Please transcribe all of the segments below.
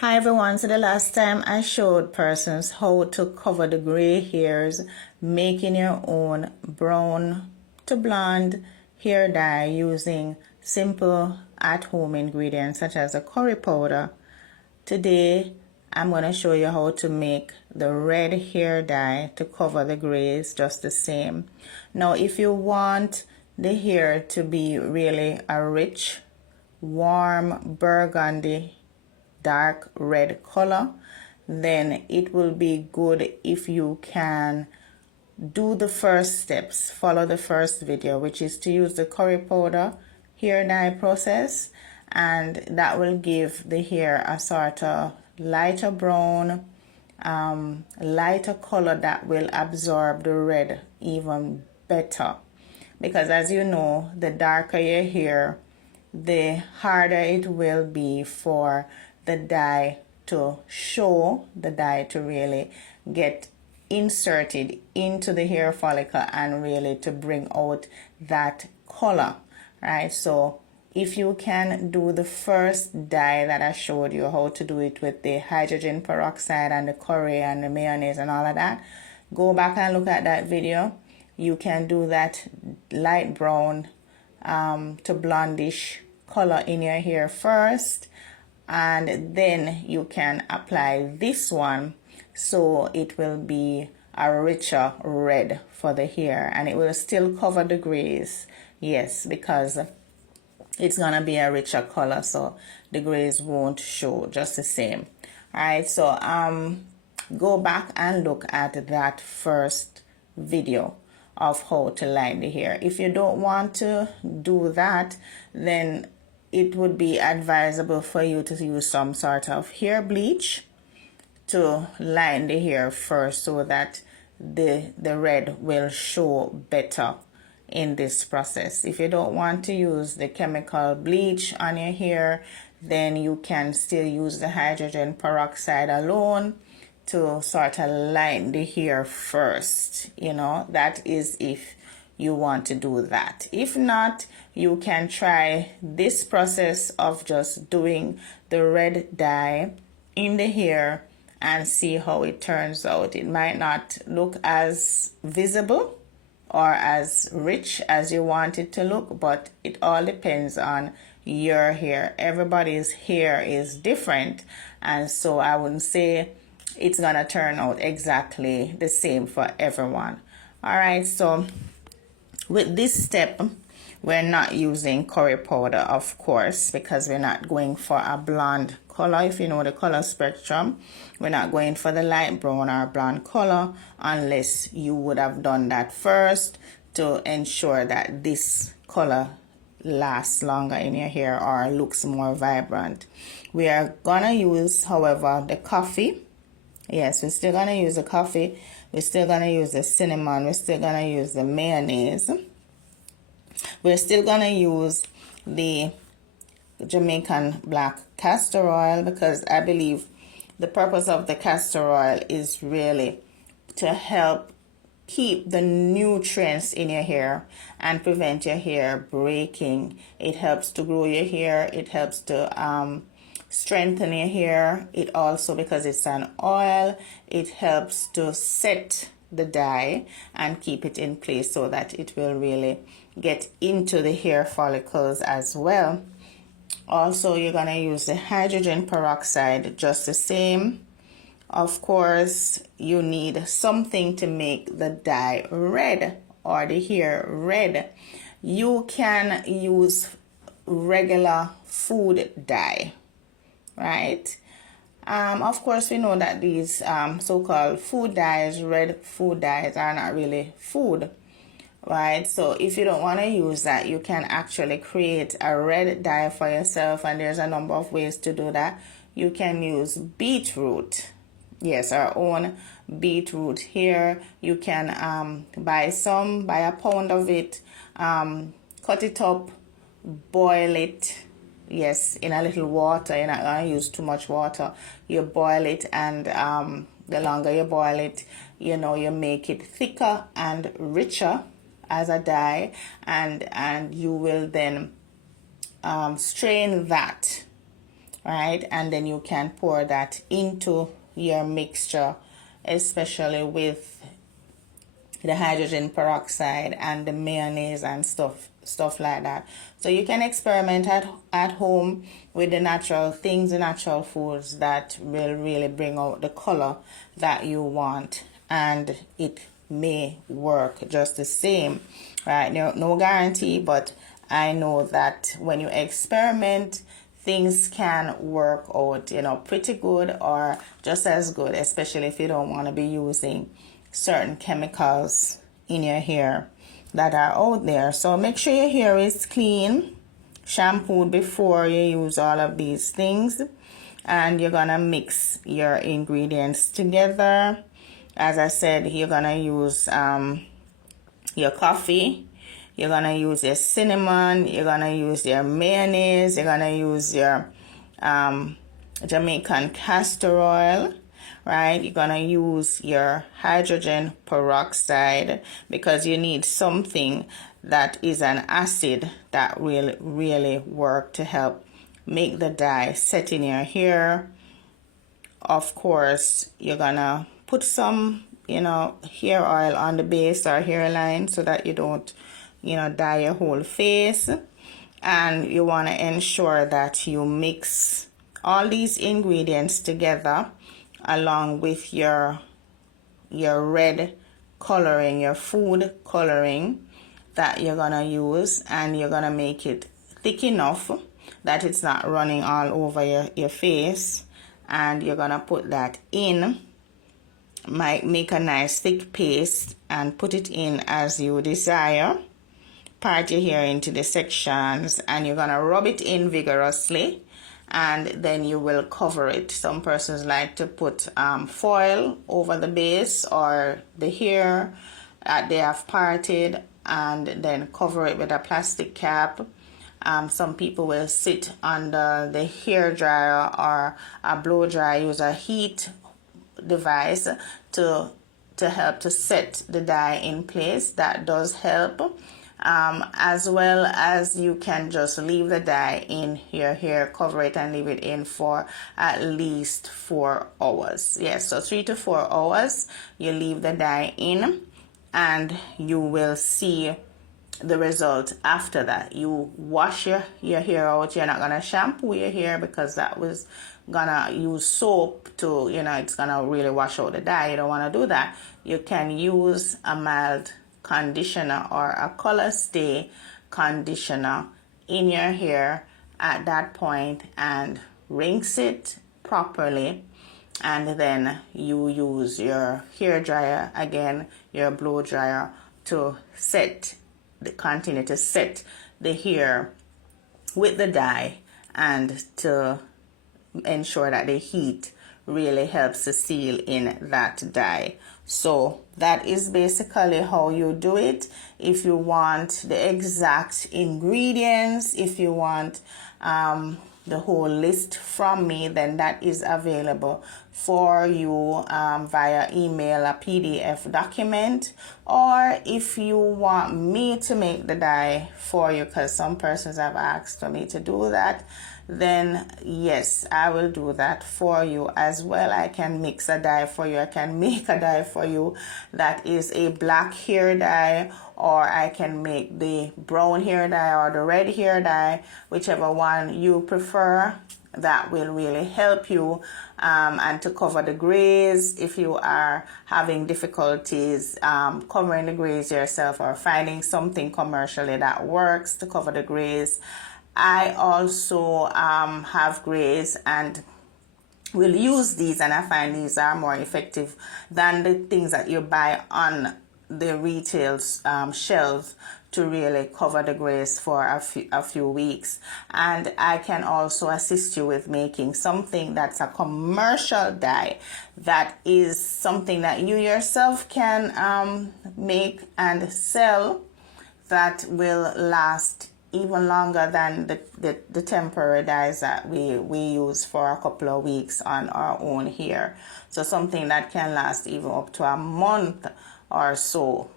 Hi everyone, so the last time I showed persons how to cover the gray hairs making your own brown to blonde hair dye using simple at-home ingredients such as a curry powder. Today I'm going to show you how to make the red hair dye to cover the grays just the same. Now if you want the hair to be really a rich, warm burgundy dark red color, then it will be good if you can do the first steps, follow the first video, which is to use the curry powder hair dye process, and that will give the hair a sort of lighter brown, lighter color that will absorb the red even better. Because as you know, the darker your hair, the harder it will be for the dye to show, the dye to really get inserted into the hair follicle and really to bring out that color, right? So if you can do the first dye that I showed you how to do it with the hydrogen peroxide and the curry and the mayonnaise and all of that, go back and look at that video. You can do that light brown to blondish color in your hair first, and then you can apply this one so it will be a richer red for the hair, and it will still cover the grays, yes, because it's gonna be a richer color, so the grays won't show, just the same. All right, so go back and look at that first video of how to line the hair. If you don't want to do that, then it would be advisable for you to use some sort of hair bleach to line the hair first so that the red will show better in this process. If you don't want to use the chemical bleach on your hair, then you can still use the hydrogen peroxide alone to sort of line the hair first. You know, that is if you want to do that. If not, you can try this process of just doing the red dye in the hair and see how it turns out. It might not look as visible or as rich as you want it to look, but it all depends on your hair. Everybody's hair is different, and so I wouldn't say it's gonna turn out exactly the same for everyone. All right, so with this step, we're not using curry powder, of course, because we're not going for a blonde color. If you know the color spectrum, we're not going for the light brown or blonde color unless you would have done that first to ensure that this color lasts longer in your hair or looks more vibrant. We are gonna use, however, the coffee. Yes, we're still gonna use the coffee. We're still gonna use the cinnamon. We're still gonna use the mayonnaise. We're still gonna use the Jamaican black castor oil, because I believe the purpose of the castor oil is really to help keep the nutrients in your hair and prevent your hair breaking. It helps to grow your hair. It helps to strengthen your hair. It also, because it's an oil, it helps to set the dye and keep it in place so that it will really get into the hair follicles as well. Also, you're gonna use the hydrogen peroxide just the same. Of course, you need something to make the dye red or the hair red. You can use regular food dye, right? Of course, we know that these so-called food dyes, red food dyes, are not really food, right? So if you don't want to use that, you can actually create a red dye for yourself, and there's a number of ways to do that. You can use beetroot. Yes, our own beetroot here. You can buy a pound of it, cut it up, boil it. Yes, in a little water. You're not going to use too much water. You boil it, and the longer you boil it, you know, you make it thicker and richer as a dye, and you will then strain that right? And then you can pour that into your mixture, especially with the hydrogen peroxide and the mayonnaise and stuff like that. So you can experiment at home with the natural things, the natural foods that will really bring out the color that you want, and it may work just the same, right? No guarantee, but I know that when you experiment, things can work out, pretty good or just as good, especially if you don't want to be using certain chemicals in your hair that are out there. So make sure your hair is clean, shampooed before you use all of these things, and you're gonna mix your ingredients together. As I said, you're gonna use your coffee, you're gonna use your cinnamon, you're gonna use your mayonnaise, you're gonna use your Jamaican castor oil, right? You're gonna use your hydrogen peroxide because you need something that is an acid that will really work to help make the dye set in your hair. Of course, you're gonna put some hair oil on the base or hairline so that you don't dye your whole face. And you want to ensure that you mix all these ingredients together along with your red coloring, your food coloring that you're gonna use, and you're gonna make it thick enough that it's not running all over your face. And you're gonna put that in, make a nice thick paste and put it in as you desire. Part your hair into the sections, and you're gonna rub it in vigorously, and then you will cover it. Some persons like to put foil over the base or the hair that they have parted, and then cover it with a plastic cap. Some people will sit under the hair dryer or a blow dryer, use a heat device to help to set the dye in place. That does help. As well as you can just leave the dye in your hair, cover it and leave it in for at least 4 hours. Yes, so 3 to 4 hours you leave the dye in, and you will see the result after that. You wash your hair out. You're not gonna shampoo your hair because that was gonna use soap to, it's gonna really wash out the dye. You don't want to do that. You can use a mild conditioner or a color stay conditioner in your hair at that point and rinse it properly, and then you use your hair dryer again, your blow dryer, to continue to set the hair with the dye and to ensure that the heat really helps to seal in that dye. So that is basically how you do it. If you want the exact ingredients, if you want the whole list from me, then that is available for you via email, a PDF document. Or if you want me to make the dye for you, because some persons have asked for me to do that, then yes, I will do that for you as well. I can mix a dye for you. I can make a dye for you that is a black hair dye, or I can make the brown hair dye or the red hair dye, whichever one you prefer. That will really help you and to cover the grays if you are having difficulties covering the grays yourself, or finding something commercially that works to cover the grays. I also have grays and will use these, and I find these are more effective than the things that you buy on the retail shelves to really cover the grays for a few weeks. And I can also assist you with making something that's a commercial dye, that is something that you yourself can make and sell, that will last even longer than the temporary dyes that we use for a couple of weeks on our own hair. So something that can last even up to a month or so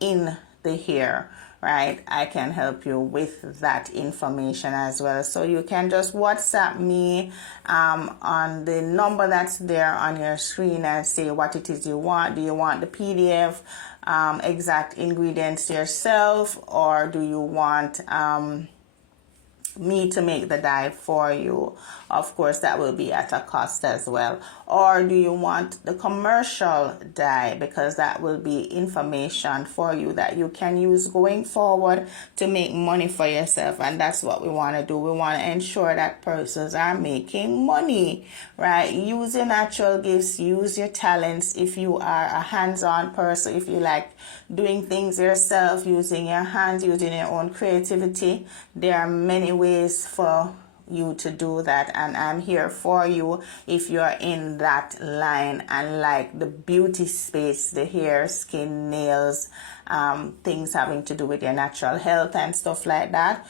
in the hair, right, I can help you with that information as well. So you can just WhatsApp me on the number that's there on your screen and say what it is you want. Do you want the PDF, exact ingredients yourself, or do you want me to make the dye for you? Of course, that will be at a cost as well. Or do you want the commercial dye, because that will be information for you that you can use going forward to make money for yourself. And that's what we want to do. We want to ensure that persons are making money, right? Use your natural gifts, use your talents. If you are a hands-on person, if you like doing things yourself, using your hands, using your own creativity, there are many ways for you to do that, and I'm here for you if you're in that line and like the beauty space, the hair, skin, nails, things having to do with your natural health and stuff like that.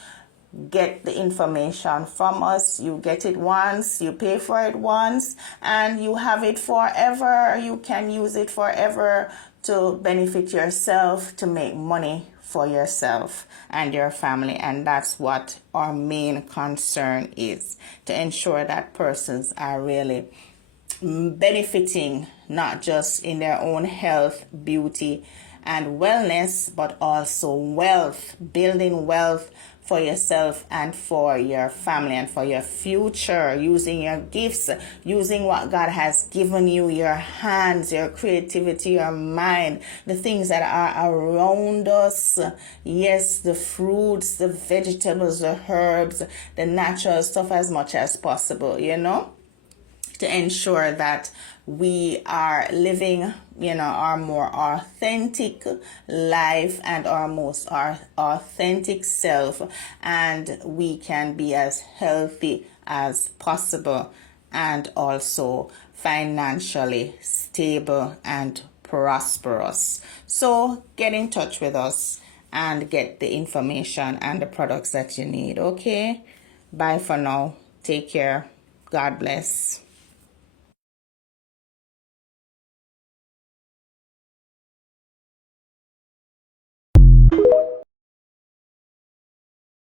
Get the information from us. You get it once, you pay for it once, and you have it forever. You can use it forever to benefit yourself, to make money for yourself and your family. And that's what our main concern is, to ensure that persons are really benefiting, not just in their own health, beauty, and wellness, but also wealth, building wealth for yourself and for your family and for your future, using your gifts, using what God has given you, your hands, your creativity, your mind, the things that are around us. Yes, the fruits, the vegetables, the herbs, the natural stuff as much as possible, you know, to ensure that we are living, you know, our more authentic life and our most authentic self, and we can be as healthy as possible and also financially stable and prosperous. So get in touch with us and get the information and the products that you need. Okay, bye for now. Take care. God bless.